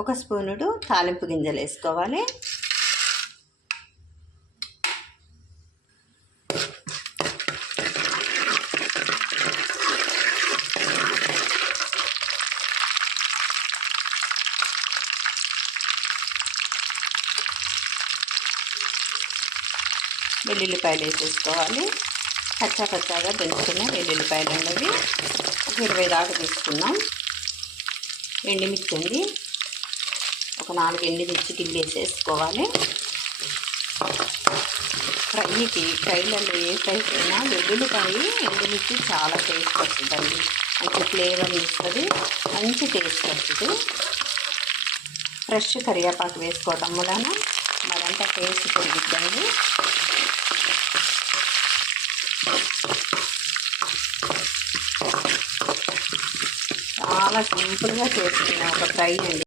1 స్పూనుడు తాలింపు గింజలు వేసుకోవాలి. వెల్లుల్లిపాయలు వేసేసుకోవాలి. పచ్చాగా దంచుకున్న వెల్లుల్లిపాయలు అన్నవి 20 దాకా తీసుకున్నాం. ఎండుమిర్చి అండి, ఒక 4 ఎండుమిర్చి గిల్లి వేసేసుకోవాలి. ఫ్రైలలో ఏ ఫ్రై అయినా వెల్లుల్లిపాయ ఎండుమిర్చి చాలా టేస్ట్ వస్తుందండి. మంచి ఫ్లేవర్ ఇస్తుంది, మంచి టేస్ట్ వస్తుంది. ఫ్రెష్ కరివేపాకు వేసుకోవటం వలన మరంతా టేస్ట్ పెరుగుతుంది. చాలా సింపుల్గా చేసుకునే ఒక ఫ్రై అండి.